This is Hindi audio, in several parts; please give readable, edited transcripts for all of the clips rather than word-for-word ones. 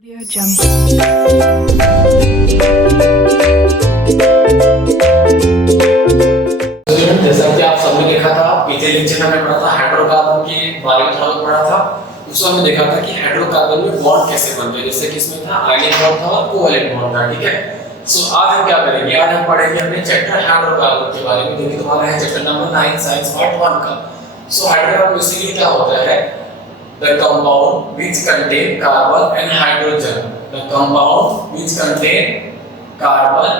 Audio Jungle. स्टूडेंट, जैसा कि आप सबने देखा था पीछे लेक्चर में हमने पढ़ा था हाइड्रोकार्बन के बारे में थोड़ा पढ़ा था। उसमें हमने देखा था कि हाइड्रोकार्बन में बॉन्ड कैसे बनते हैं, जैसे कि इसमें था आयनिक बॉन्ड था और कोवैलेंट बॉन्ड था। ठीक है, सो आज हम क्या करेंगे, आज हम पढ़ेंगे अपने चैप्टर हाइड्रोकार्बन के बारे में, जो कि तुम्हारा है चैप्टर नंबर 9 साइंस पार्ट 1 का। सो हाइड्रोकार्बन बेसिकली क्या होता है, the compound which contain carbon and hydrogen, the compound which contain carbon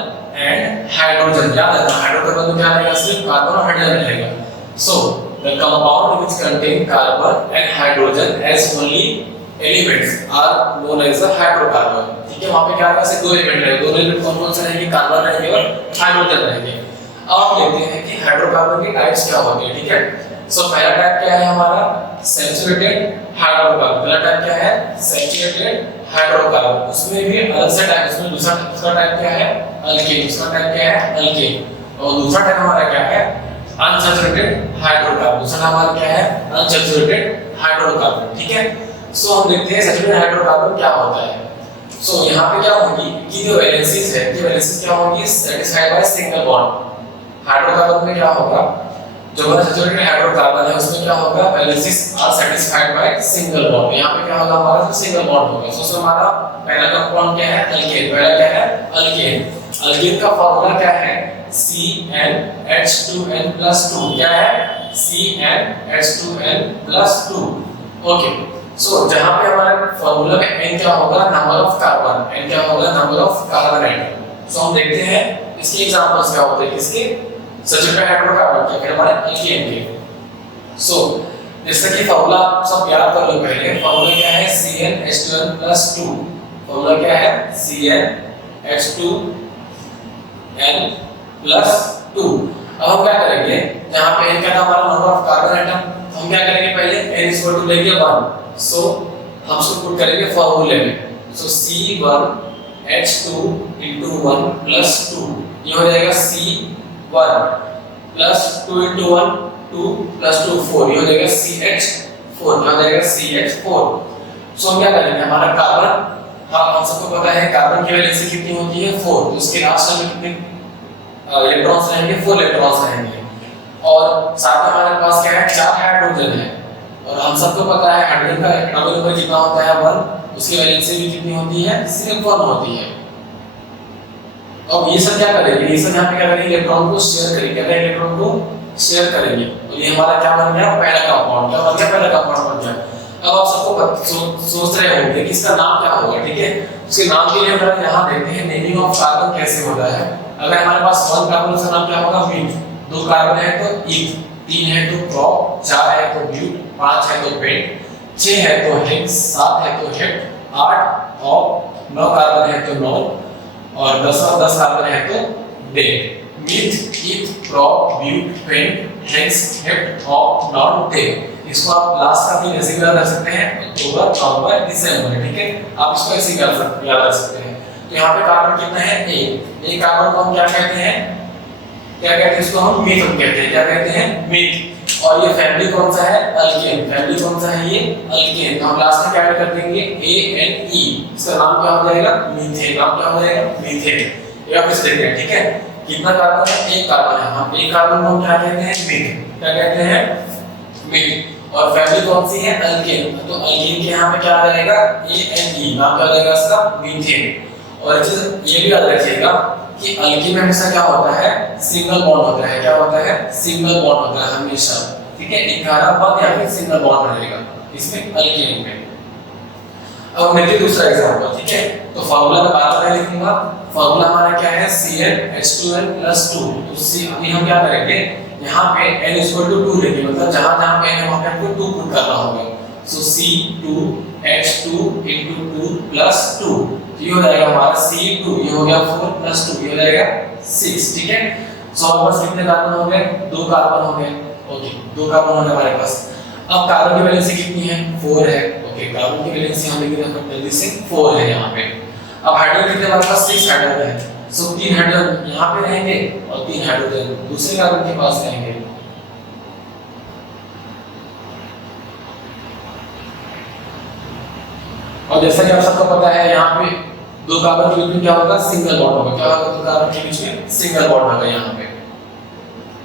and hydrogen। याद रखना हाइड्रोकार्बन में क्या रहेगा, सिर्फ कार्बन और हाइड्रोजन रहेगा। so the compound which contain carbon and hydrogen as only elements are known as a hydrocarbon। ठीक है, वहां पे क्या रहेगा, सिर्फ दो एलिमेंट रहेंगे। दो एलिमेंट कौन कौन से रहेंगे, कार्बन रहेंगे और हाइड्रोजन रहेंगे। अब हम देखते हैं कि हाइड्रोकार्बन के टाइप्स क्या होते हैं। ठीक है, सो पहला टाइप क्या है हमारा, सैचुरेटेड हाइड्रोकार्बन। पहला टाइप क्या है, सैचुरेटेड हाइड्रोकार्बन। उसमें भी अलग से टाइप, उसमें दूसरा टाइप क्या है, अल्केन। दूसरा टाइप क्या है, अल्केन। और दूसरा टाइप हमारा क्या है, अनसैचुरेटेड हाइड्रोकार्बन। दूसरा हमारा क्या है, अनसैचुरेटेड हाइड्रोकार्बन। ठीक है, सो हम देखते हैं सैचुरेटेड हाइड्रोकार्बन क्या होता है। सो यहाँ पे क्या होगी कि जो वैलेंसीज है, कि वैलेंसीज क्या होगी, satisfied by single bond. Hydrocarbon में क्या होगा, जो हमारा सैचुरेटेड हाइड्रोकार्बन है उसमें क्या होगा, valencies are satisfied by single bond. यहाँ पे क्या होगा, हमारा सिंगल बॉन्ड होगा। सो उसमें हमारा पहला कंपाउंड क्या है, अल्केन। पहला क्या है, अल्केन। अल्केन का फार्मूला क्या है, CnH2n+2। क्या है, CnH2n+2। ओके, सो जहां पे हमारा फार्मूला में n क्या होगा, नंबर ऑफ कार्बन। n क्या होगा, नंबर ऑफ कार्बन एटम। सो हम देखते हैं इसके एग्जांपल्स क्या होते हैं, किसके, सैचुरेटेड हाइड्रोकार्बन के, फिर हमारे अल्केन के। सो जैसे कि फार्मूला सब याद कर लो पहले। फार्मूला क्या है, CnH2n+2। फार्मूला क्या है, CnH2n+2। अब हम क्या करेंगे, जहां पे n का हमारा नंबर ऑफ कार्बन एटम, हम क्या करेंगे, पहले n इक्वल टू लेंगे 1। सो हम उसको पुट करेंगे फार्मूले में। सो C1H2 into 1 plus 2, ये हो जाएगा C1 plus 2 into 1 2 plus 2 4, ये हो जाएगा CH4। क्या हो जाएगा, CH4। सो हम क्या करेंगे, हमारा कार्बन, हाँ हम सबको पता है कार्बन की वैलेंसी कितनी होती है, 4। तो उसके लास्ट में कितने इलेक्ट्रॉन्स रहेंगे, 4 इलेक्ट्रॉन्स रहेंगे। और साथ में हमारे पास क्या है, 4 हाइड्रोजन है। और हम सबको पता है हाइड्रोजन का एटॉमिक नंबर कितना होता है, 1। उसकी वैलेंसी भी कितनी होती है, सिर्फ 1 होती है। अब ये सब क्या करेंगे, ये सब यहाँ पे क्या करेंगे, इलेक्ट्रॉन को शेयर करेंगे। क्या करेंगे, इलेक्ट्रॉन को शेयर करेंगे। और ये हमारा क्या बन गया, पहला कंपाउंड। क्या बन गया, पहला कंपाउंड बन गया। अब आप सबको सोच रहे होंगे कि इसका नाम क्या होगा। ठीक है, उसके नाम के लिए हम यहाँ देखते हैं नेमिंग ऑफ कार्बन कैसे होता है। अगर हमारे पास 1 कार्बन, उसका नाम क्या होगा, मीथ। 2 कार्बन है तो ईथ, 3 है तो प्रोप, 4 है तो ब्यूट, 5 है तो पेंट, 6 है तो हेक्स, 7 है तो हेप्ट, 8 ऑप, 9 कार्बन है तो नॉन, और 10 कार्बन है तो dec. Meth, eth, prop, but, pent, hex, hept, ऑप, नॉन, डेट। इसको आप लास्ट का भी ऐसे याद कर सकते हैं, अक्टूबर, नवंबर, दिसंबर। ठीक है, आप इसको ऐसे याद कर सकते हैं। तो यहाँ पे कार्बन कितना है, एक कार्बन को हम क्या कहते हैं, क्या कहते हैं, इसको हम मीथ कहते हैं। क्या कहते हैं, मीथ। और ये फैमिली कौन सा है, अल्केन। फैमिली कौन सा है, ये अल्केन। तो हम लास्ट में क्या ऐड कर देंगे, ANE। इसका नाम क्या हो जाएगा, मीथेन। नाम क्या हो जाएगा, मीथेन। ये आप इसे देखते हैं। ठीक है, कितना कार्बन है, एक कार्बन है। हम एक कार्बन को क्या कहते हैं, मीथ। क्या कहते हैं, मीथ। और फैमिली कौन सी है, अल्केन। तो अल्केन के यहाँ पे क्या आ जाएगा, ANE। नाम क्या हो जाएगा इसका, मीथेन। और ये भी याद रखिएगा कि अल्कीन में हमेशा क्या होता है, सिंगल बॉन्ड होता है। क्या होता है, सिंगल बॉन्ड होता है हमेशा। ठीक है, एक धारा बंद या फिर सिंगल बॉन्ड रहेगा इसमें, अल्कीन में। अब देखिए दूसरा एग्जांपल। ठीक है, तो फार्मूला मैं बात कर लिखूंगा। फार्मूला हमारा क्या है, CnH2n+2। तो अभी हम क्या करेंगे, यहाँ पे n = 2 लेंगे, मतलब जहां-जहां पे n है वहां पे आपको 2 पुट करना होगा। सो C2H2 * 2 + 2, ये हो जाएगा हमारा C2। ये हो गया 4 + 2, ये हो जाएगा 6। ठीक है, सो हमारे पास कितने कार्बन हो गए, 2 कार्बन हो गए। ओके, 2 कार्बन हो गए हमारे पास। अब कार्बन की वैलेंसी कितनी है, 4 है। ओके, कार्बन की वैलेंसी हम लिख देंगे जल्दी से, 4 है यहाँ पे। अब हाइड्रोजन कितने हमारे पास, 6 हाइड्रोजन है। सो 3 हाइड्रोजन यहाँ पे रहेंगे और 3 हाइड्रोजन दूसरे कार्बन के पास रहेंगे। और और जैसा कि आप सबको पता है यहाँ पे दो कार्बन के बीच में क्या होगा, सिंगल बॉन्ड होगा। क्या होगा, दो कार्बन के बीच में सिंगल बॉन्ड होगा यहाँ पे,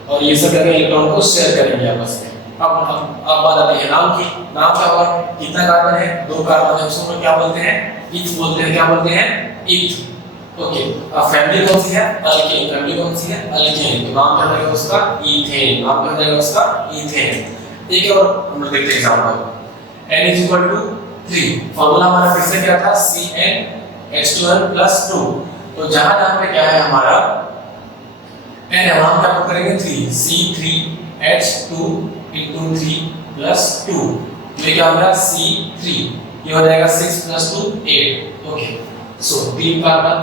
और ये सब क्या इलेक्ट्रॉन को शेयर करेंगे आपस में। अब बात आती है नाम की। नाम क्या होगा, कितना कार्बन है, दो कार्बन है, उसको क्या बोलते हैं, इथ बोलते हैं। क्या बोलते हैं, इथ। ओके, अब फैमिली कौन सी है, अल्केन। फैमिली कौन सी है, अल्केन। तो नाम क्या हो जाएगा उसका, इथेन। नाम क्या हो जाएगा उसका, इथेन। एक और हम लोग देखते हैं एग्जांपल, n 3। फार्मूला हमारा फिर से क्या था, CnH2n+2। तो जहां पे क्या है हमारा n है, वहां क्या पुट करेंगे 3, C3H2 × 3 + 2। ये क्या होगा, C3। ये हो जाएगा 6 + 2 8। ओके, सो 3 कार्बन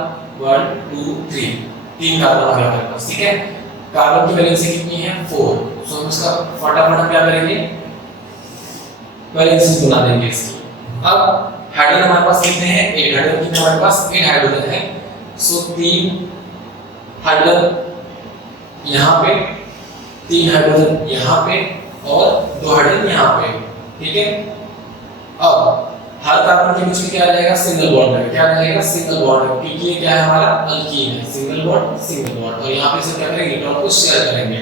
1 2 3, 3 कार्बन हो गया हमारे पास। ठीक है, कार्बन की वैलेंसी कितनी है, 4। सो हम इसका फटाफट हम क्या करेंगे, वैलेंसी बना देंगे इसकी। अब हाइड्रोजन हमारे पास कितने हैं, 8। हाइड्रोजन कितने हमारे पास, 8 हाइड्रोजन है। सो 3 हाइड्रोजन यहाँ पे, 3 हाइड्रोजन यहाँ पे और 2 हाइड्रोजन यहाँ पे। ठीक है, अब हर कार्बन के बीच में क्या रहेगा, सिंगल बॉन्ड है। क्या रहेगा, सिंगल बॉन्ड है, क्योंकि ये क्या है हमारा अल्कीन है। Single bond. और यहाँ पे से क्या करेंगे, इलेक्ट्रॉन को शेयर करेंगे।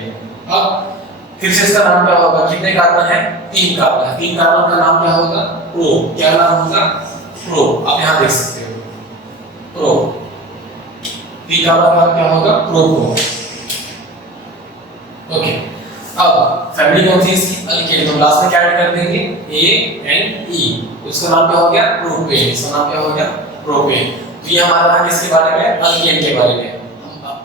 अब फिर से इसका नाम क्या होगा, कितने कार्बन है, 3 कार्बन है। 3 कार्बन का नाम क्या होगा, प्रो। क्या नाम होगा, प्रो। आप यहाँ देख सकते हो, प्रो। 3 कार्बन का क्या होगा, प्रोपो। ओके, अब फैमिली कौन सी इसकी, अल्केन। तो लास्ट में क्या ऐड कर देंगे, ANE। उसका नाम क्या हो गया, प्रोपेन। इसका नाम क्या हो गया, प्रोपेन। तो ये हमारा था किसके बारे में, अल्केन के बारे में।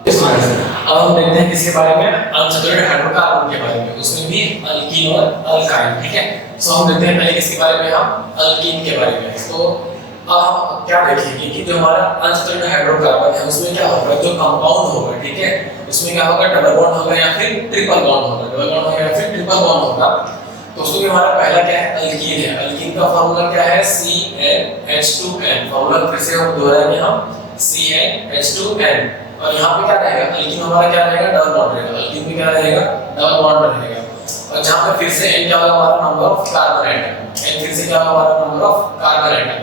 अब हम देखते हैं किसके बारे में, अनसैचुरेटेड हाइड्रोकार्बन के बारे में। उसमें भी अल्कीन और अल्काइन। ठीक है, सो हम देखते हैं पहले किसके बारे में, हम अल्कीन के बारे में। तो अब हम क्या देखेंगे कि जो हमारा अनसैचुरेटेड हाइड्रोकार्बन है उसमें क्या होगा, जो कंपाउंड होगा, ठीक है, उसमें क्या होगा, डबल बॉन्ड होगा या फिर ट्रिपल बॉन्ड होगा। डबल बॉन्ड होगा या फिर ट्रिपल बॉन्ड होगा। तो उसमें हमारा पहला क्या है, अल्कीन है। अल्कीन का फार्मूला क्या है, CnH2n। फार्मूला फिर से हम दोहराएंगे, हम CnH2n। और यहाँ पे क्या रहेगा, अल्कीन हमारा क्या रहेगा, डबल बॉन्ड रहेगा। अल्कीन में क्या रहेगा, डबल बॉन्ड रहेगा। और जहाँ पे फिर से n क्या होगा, हमारा number of carbon atom. n फिर से क्या होगा, हमारा नंबर ऑफ कार्बन एटम।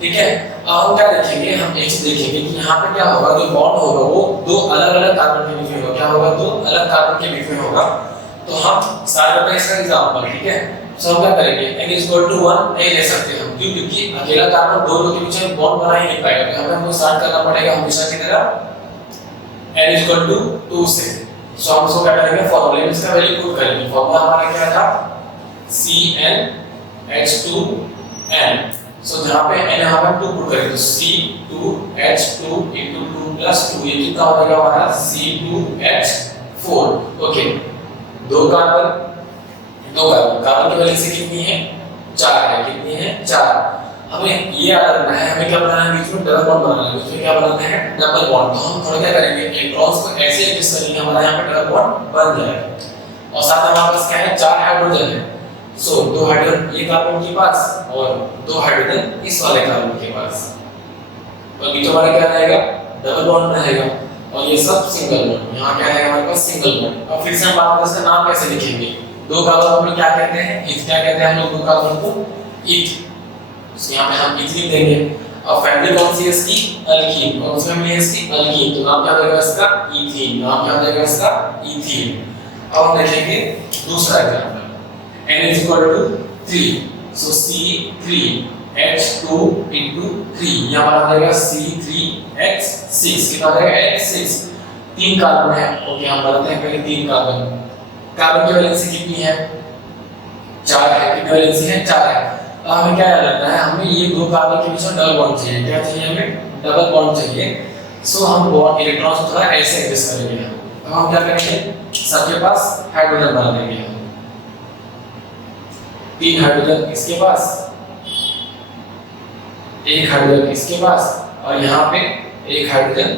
ठीक है, अब हम क्या देखेंगे, हम एक चीज देखेंगे कि यहाँ पे क्या होगा, जो बॉन्ड होगा वो दो अलग-अलग कार्बन के बीच में होगा। क्या होगा, दो अलग कार्बन के बीच में होगा। तो हम स्टार्ट करते हैं इसका एग्जांपल। ठीक है, सो हम क्या करेंगे, n = 1 नहीं ले सकते हम, क्यों, क्योंकि अकेला कार्बन दो लोगों के बीच में बॉन्ड बना ही नहीं पाएगा। तो हमें हमको स्टार्ट करना पड़ेगा हमेशा की तरह n = 2 से। सो हम इसको क्या करेंगे, फार्मूले में इसका वैल्यू पुट करेंगे। फार्मूला हमारा क्या था, CnH2n। सो जहां पे n यहाँ पे 2 पुट करेंगे, तो C2H2 × 2 + 2। ये कितना हो जाएगा हमारा, C2H4। ओके, दो कार्बन कार्बन की वैलेंसी कितनी है, 4 है। कितनी है, 4। हमें ये याद रखना है, हमें क्या बनाना है, बीच में डबल बॉन्ड बनाना है। बीच में क्या बनाना है, डबल बॉन्ड। तो हम थोड़ा क्या करेंगे, इलेक्ट्रॉन्स को ऐसे एडजस्ट करेंगे, हमारा यहाँ पे डबल बॉन्ड बन जाएगा। और साथ हमारे पास क्या है, 4 हाइड्रोजन है। सो 2 हाइड्रोजन ये कार्बन के पास और 2 हाइड्रोजन इस वाले कार्बन के पास। और बीच हमारा क्या रहेगा, डबल बॉन्ड रहेगा। और ये सब सिंगल बॉन्ड। यहाँ क्या है हमारे पास, सिंगल बॉन्ड। अब फिर से हम बात करते हैं इसका नाम कैसे लिखेंगे। दो कार्बन को हम क्या कहते हैं, इथ। क्या कहते हैं हम लोग, दो कार्बन को इथ। तो यहाँ पे हम इथ लिख देंगे। अब फैमिली कौन सी है इसकी, अल्कीन। कौन सी फैमिली है इसकी, अल्कीन। तो नाम क्या हो जाएगा इसका, इथीन। नाम क्या हो जाएगा इसका, इथीन। अब हम देखेंगे दूसरा एग्जांपल, n = 3। सो C3H2 × 3। ये हमारा हो जाएगा C3H6। कितना हो जाएगा, H6। 3 कार्बन है। ओके, हम बनाते हैं पहले 3 कार्बन। कार्बन की वैलेंसी कितनी है, 4 है। कितनी वैलेंसी है, 4 है। अब हमें क्या याद रखना है, हमें ये दो कार्बन के बीच में डबल बॉन्ड चाहिए। क्या चाहिए हमें, डबल बॉन्ड चाहिए। सो हम बॉन्ड इलेक्ट्रॉन्स को थोड़ा ऐसे एडजस्ट करेंगे। अब हम क्या करेंगे, सबके पास हाइड्रोजन बना देंगे। 3 हाइड्रोजन इसके पास, 1 हाइड्रोजन इसके पास, और यहाँ पे 1 हाइड्रोजन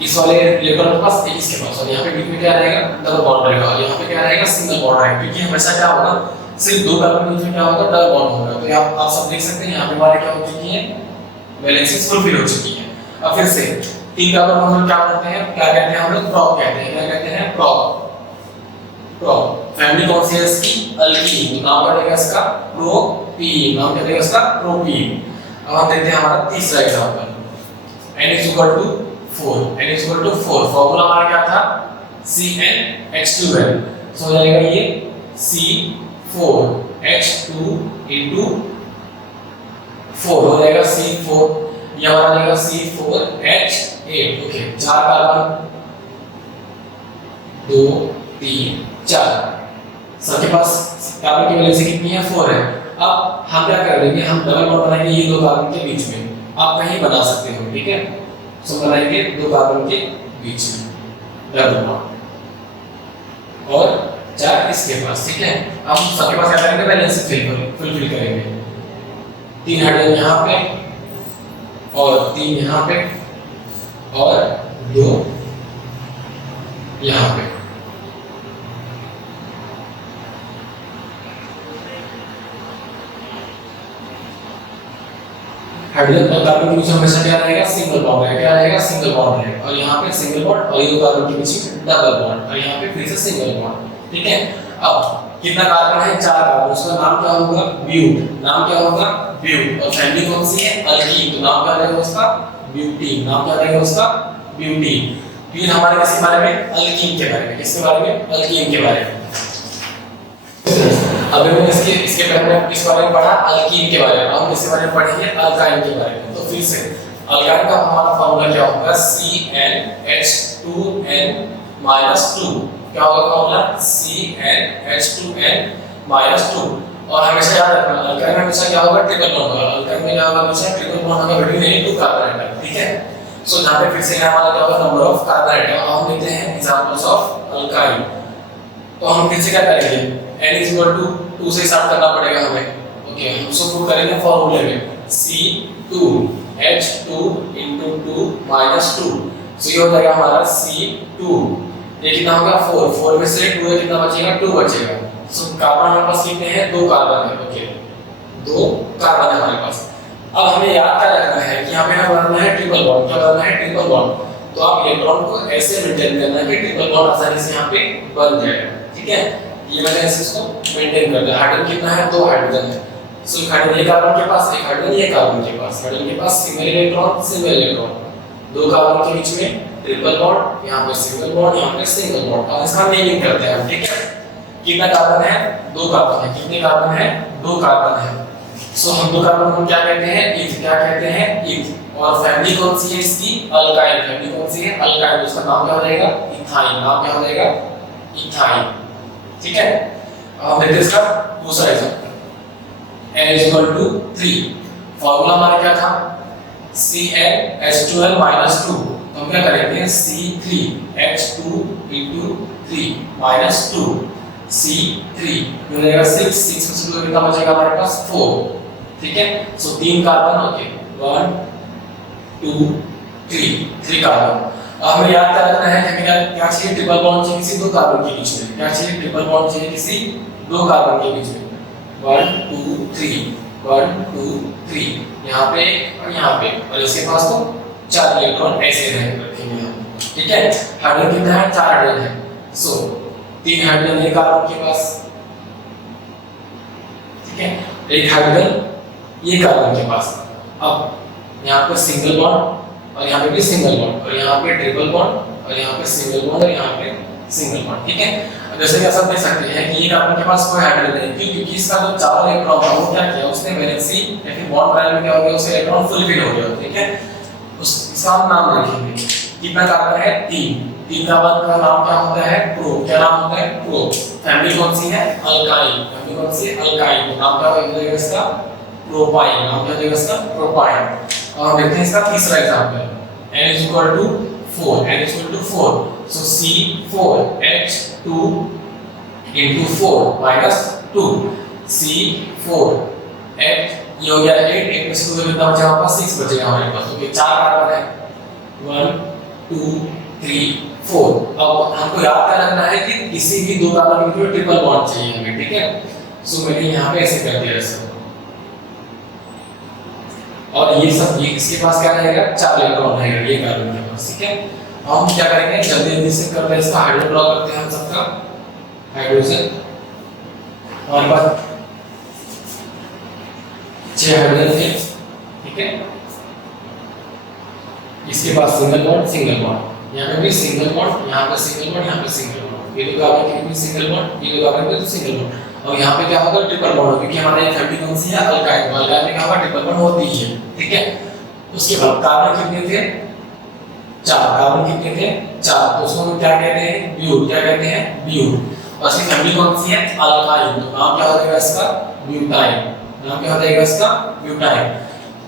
इस वाले इलेक्ट्रॉन के पास, 1 इसके पास। और यहाँ पे बीच में क्या रहेगा, डबल बॉन्ड रहेगा। और यहाँ पे क्या रहेगा, सिंगल बॉन्ड रहेगा। क्योंकि हमेशा क्या होगा, सिर्फ दो कार्बन के बीच में क्या होगा, डबल बॉन्ड होगा। तो आप सब देख सकते हैं यहाँ पे हमारे क्या हो चुकी है, वैलेंसीज फुलफिल हो चुकी है। अब फिर से 3 कार्बन हम लोग क्या बोलते हैं, क्या कहते हैं हम लोग, प्रॉप कहते हैं। क्या कहते हैं, प्रॉप। प्रोप। फैमिली कौन सी है इसकी? अल्कीन, नाम क्या रहेगा इसका? प्रोपीन, नाम क्या रहेगा इसका? प्रोपीन। अब हम देखते हैं हमारा तीसरा एग्जांपल, n=4, n=4, फार्मूला हमारा क्या था? CnH2n, सो हो जाएगा ये C4H2 into 4 हो जाएगा C4, ये हमारा आ जाएगा C4H8। ओके, 4 कार्बन, 2 3 4, सबके पास कार्बन की वैलेंसी कितनी है? 4 है। अब हम क्या कर लेंगे, हम डबल बॉन्ड बनाएंगे ये दो कार्बन के बीच में, आप कहीं बना सकते हो, ठीक है? सो बनाएंगे दो कार्बन के बीच में डबल बॉन्ड और 4 इसके पास, ठीक है? हम सबके पास क्या करेंगे? वैलेंसी फुलफिल करेंगे। 3 हाइड्रोजन यहाँ पे और 3 यहाँ पे और 2 यहाँ पे। हाइड्रोजन और कार्बन के बीच में हमेशा क्या रहेगा? सिंगल बॉन्ड रहेगा। क्या रहेगा? सिंगल बॉन्ड रहेगा। और यहाँ पे सिंगल बॉन्ड और ये दो कार्बन के बीच में डबल बॉन्ड और यहाँ पे फिर से सिंगल बॉन्ड, ठीक है? अब कितना कार्बन है? 4 कार्बन, उसका नाम क्या होगा? ब्यूट, नाम क्या होगा? ब्यूट। और फैमिली कौन सी है? अल्कीन, तो नाम क्या रहेगा उसका? ब्यूटीन, नाम क्या रहेगा उसका? ब्यूटीन। फिर हमारे किसके बारे में? अल्कीन के बारे में। किसके बारे में? अल्कीन के बारे में। अभी मैंने इसके पहले इस बारे में पढ़ा अल्कीन के बारे में, अब किसके बारे में पढ़ेंगे? अल्काइन के बारे में। तो फिर से अल्काइन का हमारा फार्मूला क्या होगा? CnH2n-2, क्या होगा फार्मूला? CnH2n-2। और हमेशा याद रखना अल्काइन में हमेशा क्या होगा? ट्रिपल बॉन्ड होगा। अल्काइन में क्या होगा? हमेशा ट्रिपल बॉन्ड होगा, बट नहीं 2 कार्बन एटम, ठीक है? सो जहां पे फिर से हमारा क्या होगा? Number of carbon atom. हम देखते हैं एग्जांपल्स ऑफ अल्काइन। तो हम फिर से क्या करेंगे? n=2 से स्टार्ट करना पड़ेगा हमें। ओके, हम उसको पुट करेंगे फॉर्मूले में C2H2 into 2 minus 2, सो ये हो जाएगा हमारा C2। ये कितना होगा? 4 में से 2 है, कितना बचेगा? 2 बचेगा। सो कार्बन हमारे पास कितने हैं? 2 कार्बन है। ओके, 2 कार्बन है हमारे पास। अब हमें याद क्या रखना है कि यहाँ पे हमें बनाना है ट्रिपल बॉन्ड। क्या बनाना है? Triple bond. तो आप इलेक्ट्रॉन को ऐसे मेंटेन करना है कि ट्रिपल बॉन्ड आसानी से यहाँ पे बन जाए, ठीक है? ये मैंने ऐसे इसको मेंटेन कर दिया। हाइड्रोजन कितना है? 2 हाइड्रोजन है। सो एक हाइड्रोजन, एक कार्बन के पास, एक हाइड्रोजन, ये कार्बन के पास। हाइड्रोजन के पास सिंगल इलेक्ट्रॉन, 2 कार्बन के बीच में ट्रिपल बॉन्ड, यहाँ पे सिंगल बॉन्ड, यहाँ पे सिंगल बॉन्ड। अब इसका नेमिंग करते हैं हम, ठीक है? कितना कार्बन है? 2 कार्बन है। कितने कार्बन है? 2 कार्बन है। सो हम 2 कार्बन को क्या कहते हैं? ईथ। क्या कहते हैं? ईथ। और फैमिली कौन सी है इसकी? अल्काइन। फैमिली कौन सी है? अल्काइन। उसका नाम क्या हो जाएगा? इथाइन। नाम क्या हो जाएगा? इथाइन, ठीक है? अब देखते हैं इसका दूसरा एग्जांपल, n=3। फार्मूला हमारा क्या था? CnH2n-2। तो हम क्या करेंगे? C3H2 into 3 minus 2, C3 हो जाएगा 6 में से 2 कितना बचेगा हमारे पास? 4, ठीक है? सो 3 कार्बन, ओके, 1 2 3 कार्बन। अब हमें याद रखना है कि क्या चाहिए? ट्रिपल बॉन्ड चाहिए किसी 2 कार्बन के बीच में। क्या चाहिए? ट्रिपल बॉन्ड चाहिए किसी 2 कार्बन के बीच में। 1 2 3 1 2 3, यहाँ पे और यहाँ पे, और इसके पास तो 4 इलेक्ट्रॉन ऐसे रखेंगे हम, ठीक है? हाइड्रोजन कितना है? 4 हाइड्रोजन है। सो 3 हाइड्रोजन ये कार्बन के पास, ठीक है? 1 हाइड्रोजन ये कार्बन के पास। अब यहाँ पर सिंगल बॉन्ड और यहाँ पे भी सिंगल बॉन्ड और यहाँ पे ट्रिपल बॉन्ड और यहाँ पे सिंगल बॉन्ड और यहाँ पे सिंगल बॉन्ड, ठीक है? जैसे कि आप सब देख सकते हैं कि ये कार्बन के पास कोई हाइड्रोजन नहीं, क्योंकि इसका जो 4 इलेक्ट्रॉन था वो क्या किया? उसने वैलेंसी या फिर बॉन्ड बनाने में क्या हो गया? उसका इलेक्ट्रॉन फुलफिल हो गया, ठीक है? इसका हम नाम लिखेंगे। कितना कार्बन है? 3 कार्बन का नाम क्या होता है? प्रो। क्या नाम होता है? प्रो। फैमिली कौन सी है? अल्काइन। फैमिली कौन सी है? अल्काइन। नाम क्या होगा इसका? प्रोपाइन। नाम क्या होगा इसका? प्रोपाइन। और देखते हैं इसका तीसरा example, n=4, n=4, so C4H2 into 4 minus 2, C4H, ये हो गया 8 में से 2 कितना बचा? हमारे पास 6 बचेगा हमारे पास। तो ये 4 कार्बन है, 1 2 3 4। अब हमको याद क्या रखना है कि किसी भी 2 कार्बन के बीच ट्रिपल बॉन्ड चाहिए हमें, ठीक है? सो मैंने यहाँ पे ऐसे कर दिया ऐसा, और ये सब ये इसके पास क्या रहेगा? 4 इलेक्ट्रॉन रहेगा ये कार्बन के पास, ठीक है? हम क्या करेंगे? जल्दी जल्दी से करते हैं इसका हाइड्रोजन ड्रॉ करते हैं हम सबका। हाइड्रोजन, हमारे पास 6 हाइड्रोजन थे, ठीक है। इसके बाद सिंगल बॉन्ड, यहाँ पे भी सिंगल बॉन्ड, यहाँ पे सिंगल बॉन्ड, यहाँ पे सिंगल बॉन्ड, ये दो कार्बन के बीच सिंगल बॉन्ड, ये दो कार्बन के बीच सिंगल बॉन्ड। और यहाँ पे क्या होगा, ट्रिपल बॉन्ड होगा, क्योंकि हमारे फैमिली कौन सी है, अल्काइन, तो अल्काइन में क्या होगा, ट्रिपल बॉन्ड होती है, ठीक है। उसके बाद कार्बन कितने थे, 4, कार्बन कितने थे, 4, तो उसको हम क्या कहते हैं, ब्यूट, क्या कहते हैं, ब्यूट। और इसकी फैमिली कौन सी है, अल्काइन, तो नाम क्या हो जाएगा इसका, ब्यूटाइन, नाम क्या हो जाएगा इसका, ब्यूटाइन।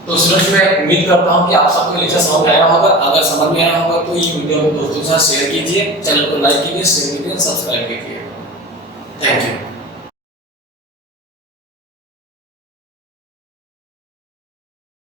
तो स्टूडेंट्स मैं उम्मीद करता हूं कि आप सबको लेक्चर समझ में आया होगा। अगर समझ में आया होगा तो ये वीडियो अपने दोस्तों के साथ शेयर कीजिए, चैनल को लाइक कीजिए, शेयर कीजिए, सब्सक्राइब कीजिए। Thank you.